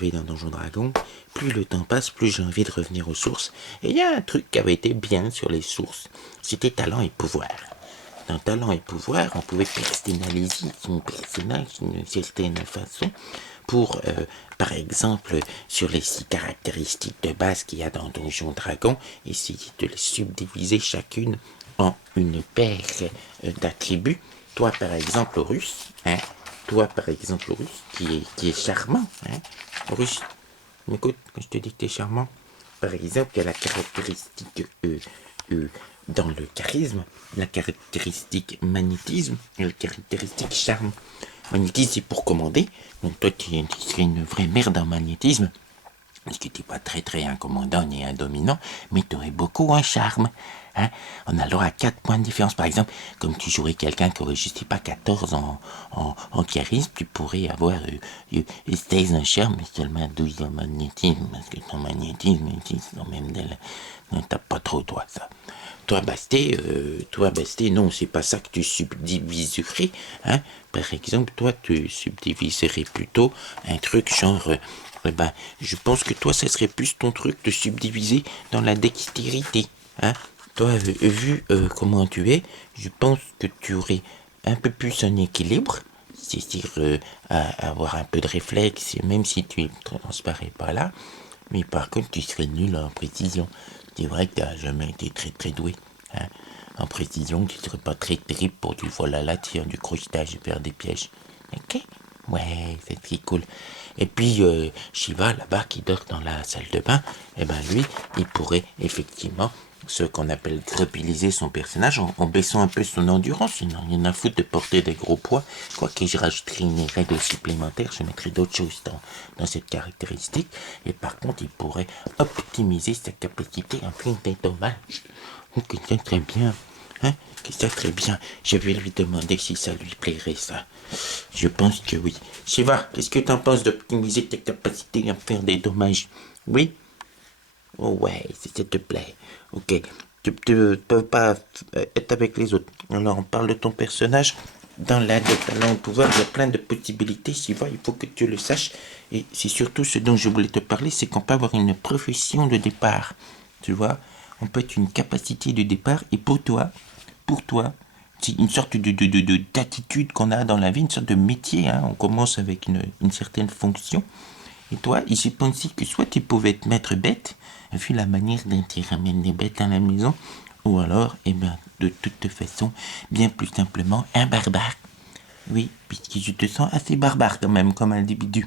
élevé dans Donjon Dragon, plus le temps passe, plus j'ai envie de revenir aux sources. Et il y a un truc qui avait été bien sur les sources, c'était talent et pouvoir. Dans talent et pouvoir, on pouvait personnaliser son personnage d'une certaine façon pour, par exemple, sur les 6 caractéristiques de base qu'il y a dans Donjon Dragon, essayer de les subdiviser chacune en une paire d'attributs. Toi, par exemple, Horus, hein, toi, par exemple, Horus, qui est charmant, hein, Horus, m'écoute, quand je te dis que tu es charmant, par exemple, il y a la caractéristique euh, dans le charisme, la caractéristique magnétisme et la caractéristique charme. Magnétisme, c'est pour commander. Donc toi, tu serais une vraie merde en magnétisme. Parce que tu n'es pas très très un commandant ni un dominant, mais tu aurais beaucoup un charme. Hein? On a le droit à 4 points de différence. Par exemple, comme tu jouerais quelqu'un qui aurait, je sais pas, 14 en charisme, tu pourrais avoir 16 en charme, mais seulement 12 en magnétisme. Parce que ton magnétisme, c'est quand même de la... Non, t'as pas trop toi, ça. Toi, Basté, non, c'est pas ça que tu subdiviserais. Hein? Par exemple, toi, tu subdiviserais plutôt un truc genre... je pense que toi, ça serait plus ton truc de subdiviser dans la dextérité. Hein? Toi, vu comment tu es, je pense que tu aurais un peu plus un équilibre, c'est-à-dire avoir un peu de réflexe, même si tu ne transparais pas là. Mais par contre, tu serais nul en précision. C'est vrai que tu n'as jamais été très très doué. Hein? En précision, tu ne serais pas très terrible pour du vol à la tire, du crochetage et faire des pièges. Ok? Ouais, c'est très cool. Et puis, Shiva, là-bas, qui dort dans la salle de bain, eh ben lui, il pourrait effectivement ce qu'on appelle grapiliser son personnage en baissant un peu son endurance. Il en a foutre de porter des gros poids. Quoique je rajouterai une règle supplémentaire, je mettrai d'autres choses dans cette caractéristique. Et par contre, il pourrait optimiser sa capacité en plein des dommages. Donc, c'est très bien. Hein? C'est très bien. Je vais lui demander si ça lui plairait, ça. Je pense que oui. Shiva, qu'est-ce que tu en penses d'optimiser tes capacités à faire des dommages? Oui? Oh ouais, si ça te plaît. Ok. Tu ne peux pas être avec les autres. Alors, on parle de ton personnage. Dans l'aide de talent au pouvoir, il y a plein de possibilités, Shiva, il faut que tu le saches. Et c'est surtout ce dont je voulais te parler, c'est qu'on peut avoir une profession de départ. Tu vois? On peut être une capacité de départ. Et pour toi, c'est une sorte d'attitude qu'on a dans la vie, une sorte de métier. Hein. On commence avec une certaine fonction. Et toi, j'ai pensé que soit tu pouvais te mettre bête, vu la manière dont tu ramènes des bêtes à la maison, ou alors, eh ben, de toute façon, bien plus simplement, un barbare. Oui, puisque je te sens assez barbare quand même, comme individu.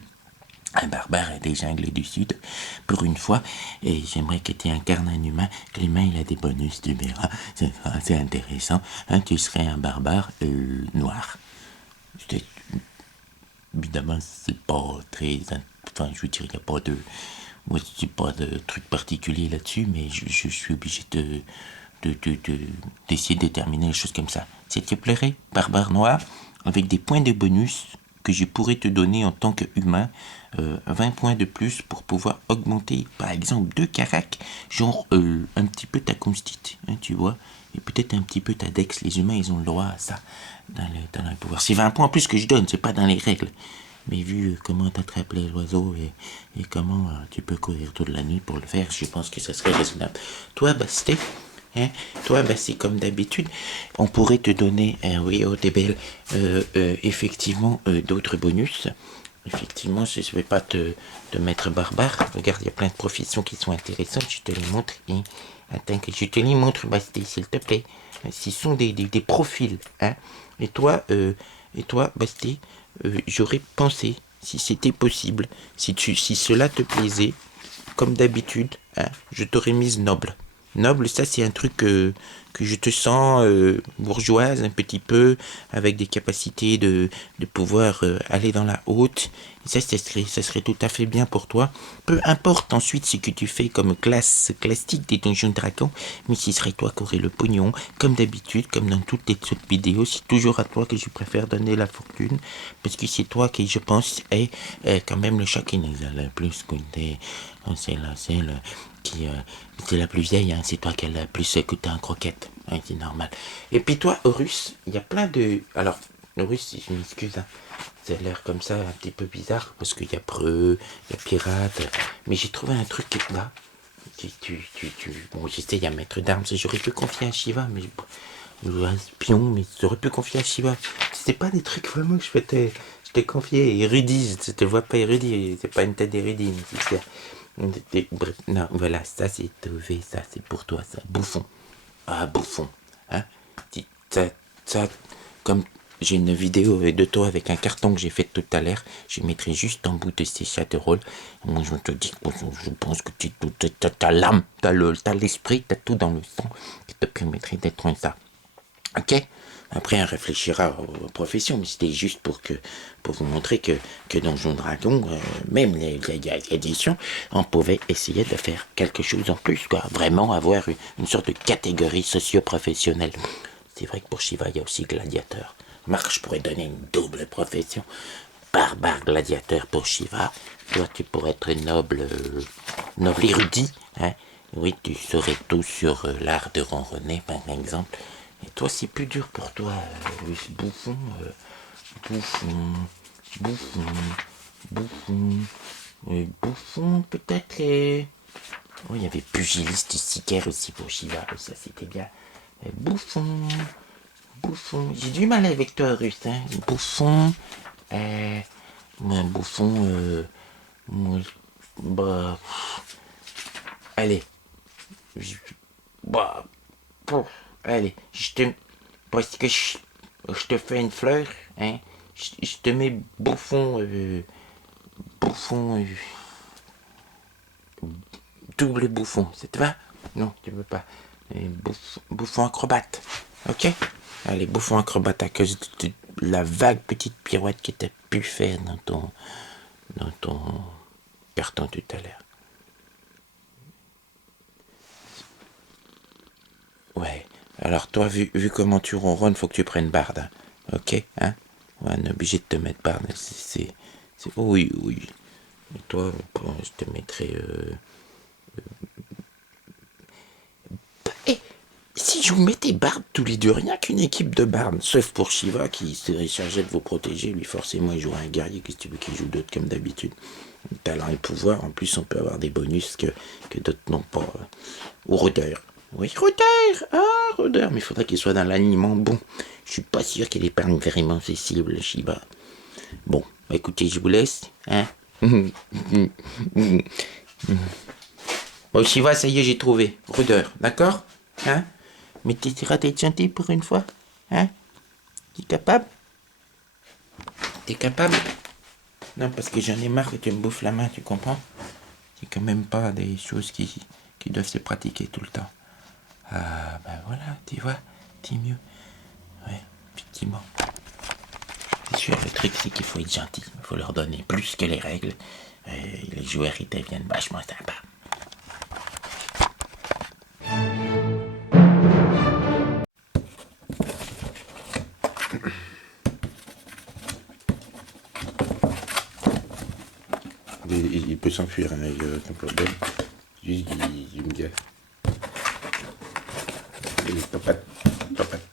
Un barbare des jungles du Sud, pour une fois, et j'aimerais que tu incarnes un humain. L'humain, il a des bonus, tu verras. C'est assez intéressant. Hein, tu serais un barbare noir. Évidemment, c'est pas très... Enfin, je veux dire, il n'y a pas de... Moi, je pas de truc particulier là-dessus, mais je suis obligé d'essayer de déterminer les choses comme ça. Ça te plairait, barbare noir, avec des points de bonus que je pourrais te donner en tant qu'humain, 20 points de plus pour pouvoir augmenter, par exemple, 2 caracs, genre un petit peu ta constite, hein, tu vois, et peut-être un petit peu ta dex. Les humains, ils ont le droit à ça dans le pouvoir. C'est 20 points en plus que je donne, c'est pas dans les règles. Mais vu comment t'attrapes les oiseaux et comment tu peux courir toute la nuit pour le faire, je pense que ça serait raisonnable. Toi, Basté, hein, toi, bah, c'est comme d'habitude, on pourrait te donner, oui, oh, t'es belle, effectivement, d'autres bonus. Effectivement, je ne vais pas te mettre barbare. Regarde, il y a plein de professions qui sont intéressantes. Je te les montre. Et attends que je te les montre, Basté, s'il te plaît. Ce sont des profils. Hein. Et toi, Basté, j'aurais pensé, si c'était possible, si cela te plaisait, comme d'habitude, hein, je t'aurais mise noble. Noble, ça c'est un truc que je te sens bourgeoise un petit peu, avec des capacités de pouvoir aller dans la haute. Et ça serait tout à fait bien pour toi. Peu importe ensuite ce que tu fais comme classe classique des Donjons Dragons, mais ce serait toi qui aurais le pognon, comme d'habitude, comme dans toutes les autres vidéos. C'est toujours à toi que je préfère donner la fortune, parce que c'est toi qui, je pense, est quand même le chat qui nous a le plus coûté. C'est celle qui c'est la plus vieille, hein, c'est toi qui a le plus coûté en croquette. Hein, c'est normal. Et puis toi, Horus, il y a plein de... Alors, Oui, si je m'excuse, hein. Ça a l'air comme ça un petit peu bizarre parce qu'il y a preux, il y a pirate. Mais j'ai trouvé un truc là. Bon, j'essaye à mettre d'armes. J'aurais pu confier à Shiva, mais un espion, mais j'aurais pu confier à Shiva. C'était pas des trucs vraiment que je t'ai confié. Érudit, je te vois pas érudit. C'est pas une tête d'érudit, mais bref, non, voilà, ça c'est Tové, ça c'est pour toi, ça. Bouffon. Ah, bouffon. Hein? Ça, ça, comme j'ai une vidéo de toi avec un carton que j'ai fait tout à l'heure, je mettrai juste en bout de ces chats de rôle. Moi, je te dis, je pense que tu as l'âme, t'as l'esprit, t'as tout dans le sang qui te permettrait d'être un ça. Ok? Après, on réfléchira aux professions, mais c'était juste pour vous montrer que Donjon Dragon, même les éditions, on pouvait essayer de faire quelque chose en plus, quoi. Vraiment avoir une sorte de catégorie socio-professionnelle. C'est vrai que pour Shiva, il y a aussi gladiateur. Marc, je pourrais donner une double profession. Barbare gladiateur pour Shiva. Toi, tu pourrais être noble érudit. Hein? Oui, tu saurais tout sur l'art de ronronner, par exemple. Et toi, c'est plus dur pour toi, bouffon, bouffon, bouffon, bouffon, bouffon, peut-être. Oh, il y avait pugiliste sicaire aussi pour Shiva, ça c'était bien. Bouffon, bouffon, j'ai du mal avec toi, Ruth, hein. Bouffon, bouffon, bah, allez, bah, allez, parce que je te fais une fleur, hein, je te mets bouffon, bouffon, double bouffon, ça te va? Non, tu veux pas. Bouffon acrobate, ok? Allez, bouffon acrobate à cause de la vague petite pirouette que t'as pu faire dans ton carton tout à l'heure. Ouais. Alors toi, vu comment tu ronronnes, faut que tu prennes barde. Hein. Ok, hein? Ouais, on est obligé de te mettre barde. Oui, oui. Et toi, bon, je te mettrai... Et si je vous mettais barde tous les deux, rien qu'une équipe de bardes, sauf pour Shiva qui serait chargé de vous protéger, lui forcément il jouera un guerrier, qu'est-ce que tu veux qu'il joue d'autre comme d'habitude. Talent et pouvoir, en plus on peut avoir des bonus que d'autres n'ont pas. Ou rôdeur. Oui, rôdeur. Ah, rôdeur, mais il faudrait qu'il soit dans l'alignement bon. Je suis pas sûr qu'il épargne vraiment ses cibles, Shiba. Bon, écoutez, je vous laisse, hein. Bon, Shiva, ça y est, j'ai trouvé. Rôdeur, d'accord? Hein? Mais t'essaieras d'être gentil pour une fois? Hein? T'es capable? T'es capable? Non, parce que j'en ai marre que tu me bouffes la main, tu comprends? C'est quand même pas des choses qui doivent se pratiquer tout le temps. Ah, ben voilà, tu vois, c'est mieux. Ouais, effectivement. C'est sûr, le truc, c'est qu'il faut être gentil. Il faut leur donner plus que les règles. Et les joueurs, ils deviennent vachement sympas. Il peut s'enfuir, hein, il n'y a aucun problème. Juste, il me dit... Topette, topette.